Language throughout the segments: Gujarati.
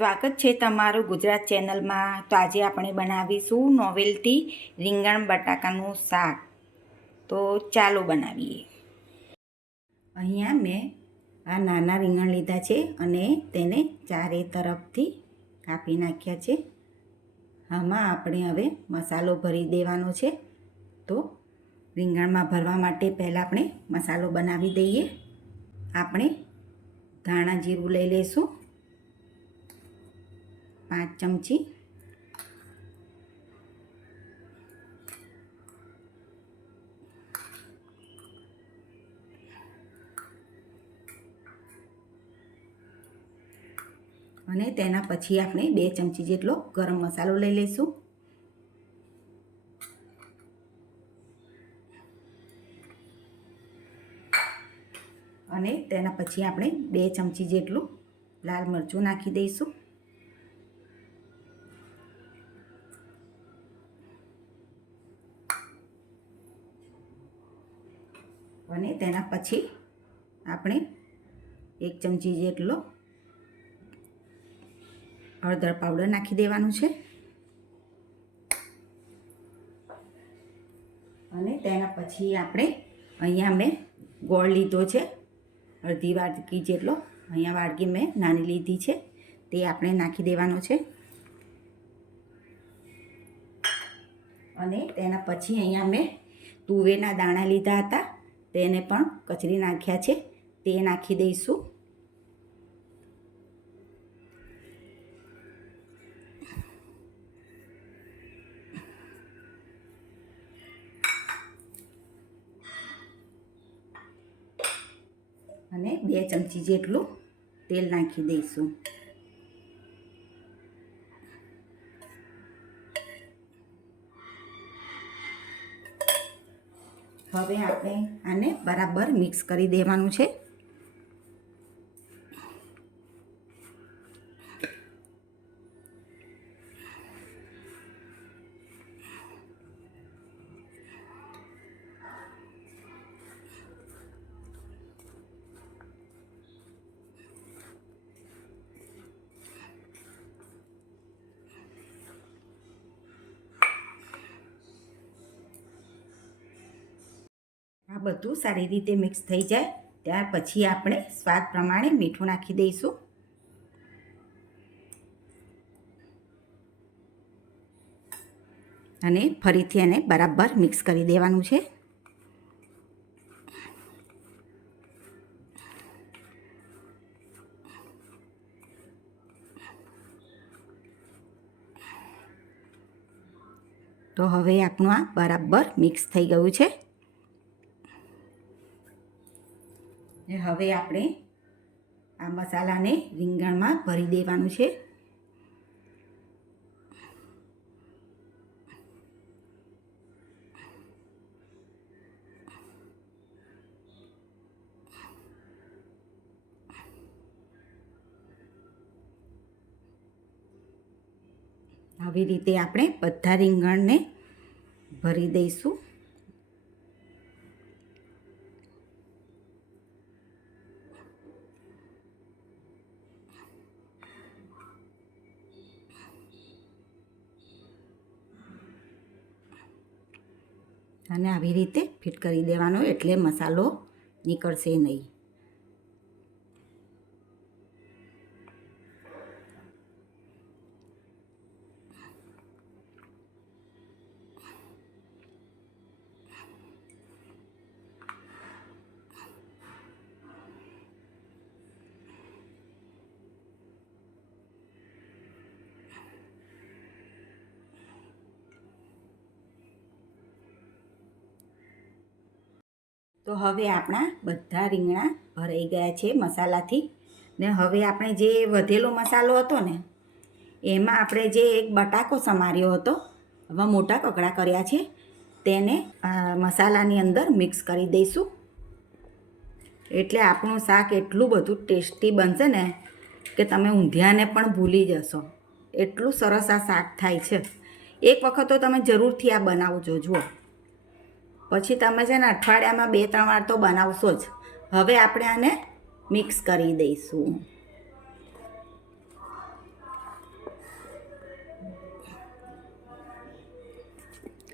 સ્વાગત છે તમારું ગુજરાત ચેનલમાં. તો આજે આપણે બનાવીશું નોવેલ્ટી રીંગણ બટાકાનું શાક. તો ચાલો બનાવીએ. અહીંયા મેં આ નાના રીંગણ લીધા છે અને તેને ચારે તરફથી કાપી નાખ્યા છે. આમાં આપણે હવે મસાલો ભરી દેવાનો છે. તો રીંગણમાં ભરવા માટે પહેલાં આપણે મસાલો બનાવી દઈએ. આપણે ધાણા જીરું લઈ લઈશું. પાંચ ચમચી. અને તેના પછી આપણે બે ચમચી જેટલો ગરમ મસાલો લઈ લઈશું. અને તેના પછી આપણે બે ચમચી જેટલું લાલ મરચું નાખી દઈશું. અને તેના પછી આપણે એક ચમચી જેટલો હળદર પાવડર નાખી દેવાનું છે. અને તેના પછી આપણે અહીંયા મેં ગોળ લીધો છે. અડધી વાટકી જેટલો અહીંયા વાટકી મેં નાની લીધી છે. તે આપણે નાખી દેવાનો છે. અને તેના પછી અહીંયા મેં તુવેરના દાણા લીધા હતા. તેને પણ કચરી નાખ્યા છે. તે નાખી દઈશું. અને બે ચમચી જેટલું તેલ નાખી દઈશું. હવે આપણે આને બરાબર મિક્સ કરી દેવાનું છે. બધું સારી રીતે મિક્સ થઈ જાય. ત્યાર પછી આપણે સ્વાદ પ્રમાણે મીઠું નાખી દઈશું. અને ફરીથી એને બરાબર મિક્સ કરી દેવાનું છે. તો હવે આપણું આ બરાબર મિક્સ થઈ ગયું છે. ને હવે આપણે આ મસાલાને રીંગણમાં ભરી દેવાનું છે. આવી રીતે આપણે બધા રીંગણને ભરી દઈશું. આવી રીતે ફિટ કરી દેવાનો એટલે મસાલો નીકળશે નહીં. તો હવે આપણા બધા રીંગણા ભરાઈ ગયા છે મસાલાથી. ને હવે આપણે જે વધેલો મસાલો હતો ને, એમાં આપણે જે એક બટાકો સમાર્યો હતો, હવે મોટા કકડા કર્યા છે, તેને મસાલાની અંદર મિક્સ કરી દઈશું. એટલે આપણું શાક એટલું બધું ટેસ્ટી બનશે ને, કે તમે ઊંધિયાને પણ ભૂલી જશો. એટલું સરસ આ શાક થાય છે. એક વખત તો તમે જરૂરથી આ બનાવજો, જુઓ. પછી તમે છે ને અઠવાડિયામાં બે ત્રણ વાર તો બનાવશો જ. હવે આપણે આને મિક્સ કરી દઈશું.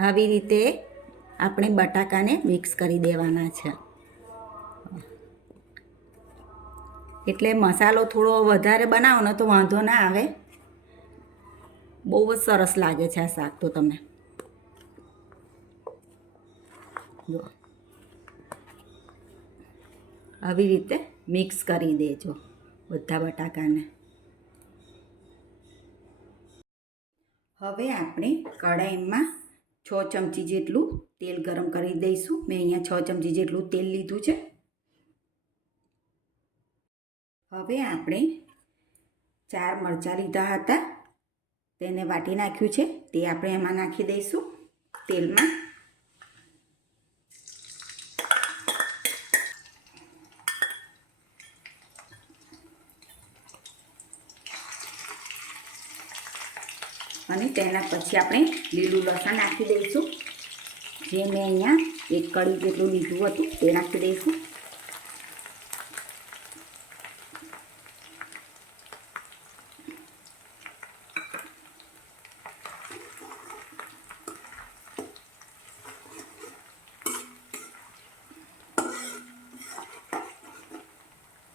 આવી રીતે આપણે બટાકાને મિક્સ કરી દેવાના છે. એટલે મસાલો થોડો વધારે બનાવો ને તો વાંધો ના આવે. બહુ જ સરસ લાગે છે આ શાક તો તમે જો. આવી રીતે મિક્સ કરી દેજો બધા બટાકાને. હવે આપણે કઢાઈમાં છ ચમચી જેટલું તેલ ગરમ કરી દઈશું. મેં અહીંયા છ ચમચી જેટલું તેલ લીધું છે. હવે આપણે ચાર મરચાં લીધા હતા. તેને વાટી નાખ્યું છે. તે આપણે એમાં નાખી દઈશું. તેલમાં અને તેના પછી આપણે લીલું લસણ નાખી દઈશું. જે મેં અહીંયા એક કળી જેટલું લીધું હતું તે નાખી દઈશું.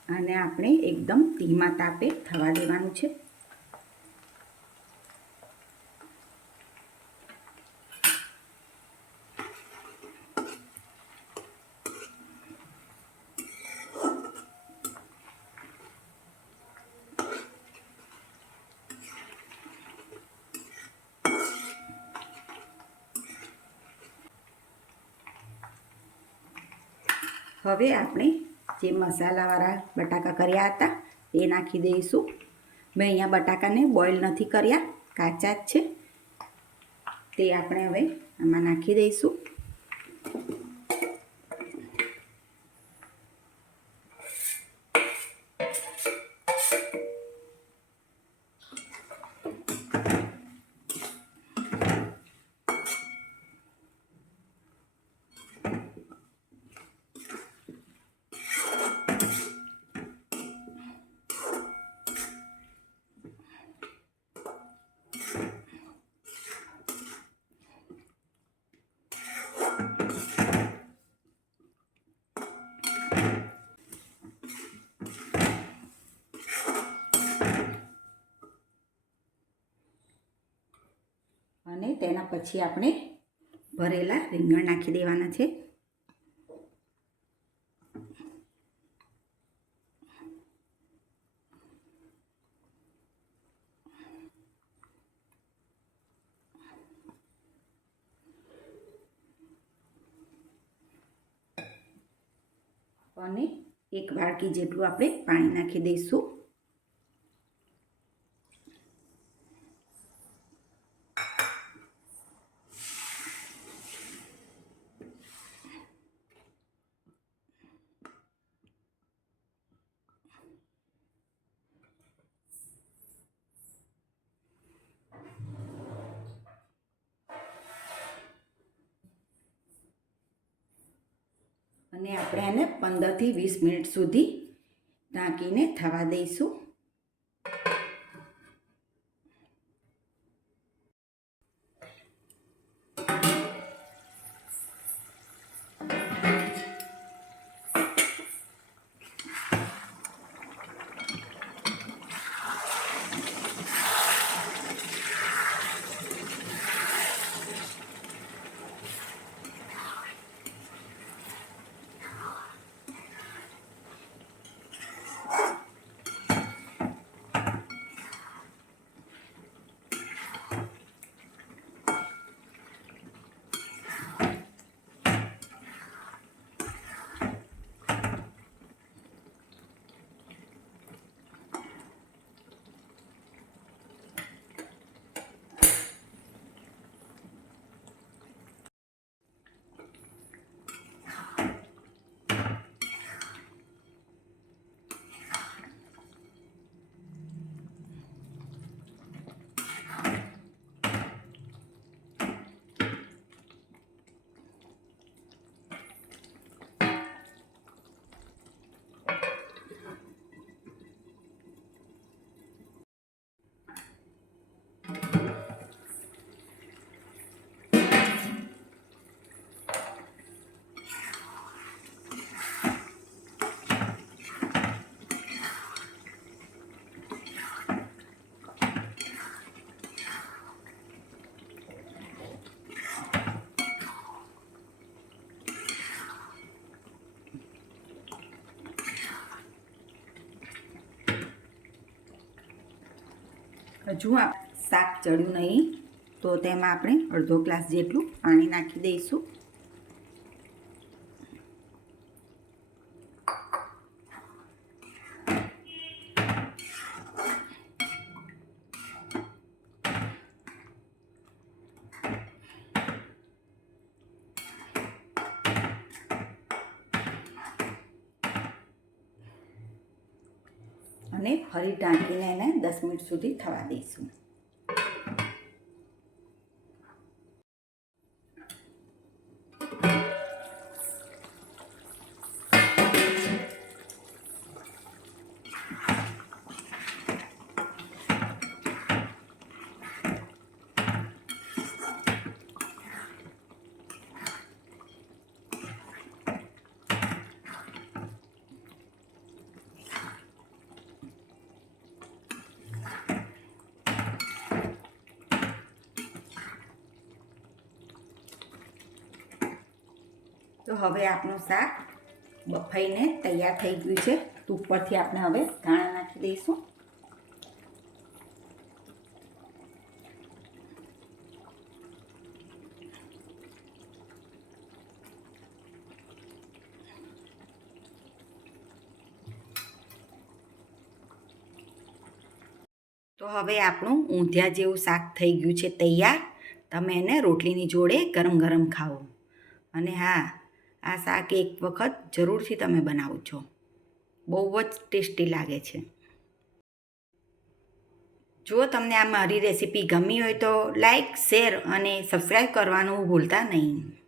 અને આપણે એકદમ ધીમા તાપે થવા દેવાનું છે. હવે આપણે જે મસાલાવાળા બટાકા કર્યા હતા, એ નાખી દઈશું. મેં અહીંયા બટાકાને બોઇલ નથી કર્યા, કાચા જ છે. તે આપણે હવે આમાં નાખી દઈશું અને તેના પછી આપણે ભરેલા રીંગણ નાખી દેવાના છે. અને એક વાડકી જેટલું આપણે પાણી નાખી દઈશું. અને આપણે એને પંદરથી વીસ મિનિટ સુધી ઢાંકીને થવા દઈશું. હજુ શાક ચડ્યું નહીં તો તેમાં આપણે અડધો ગ્લાસ જેટલું પાણી નાખી દઈશું. અને ફરી ઢાંકીને એને દસ મિનિટ સુધી થવા દઈશું. તો હવે આપણું શાક બફાઈને તૈયાર થઈ ગયું છે. તો ઉપરથી આપણે હવે ધાણા નાખી દઈશું. તો હવે આપણું ઊંધિયા જેવું શાક થઈ ગયું છે તૈયાર. તમે એને રોટલીની જોડે ગરમ ગરમ ખાઓ. અને હા આ શાક એક વખત જરૂરથી તમે બનાવો છો બહુ જ ટેસ્ટી લાગે છે. જો તમને આ મારી રેસીપી ગમી હોય તો લાઈક, શેર અને સબસ્ક્રાઈબ કરવાનું ભૂલતા નહીં.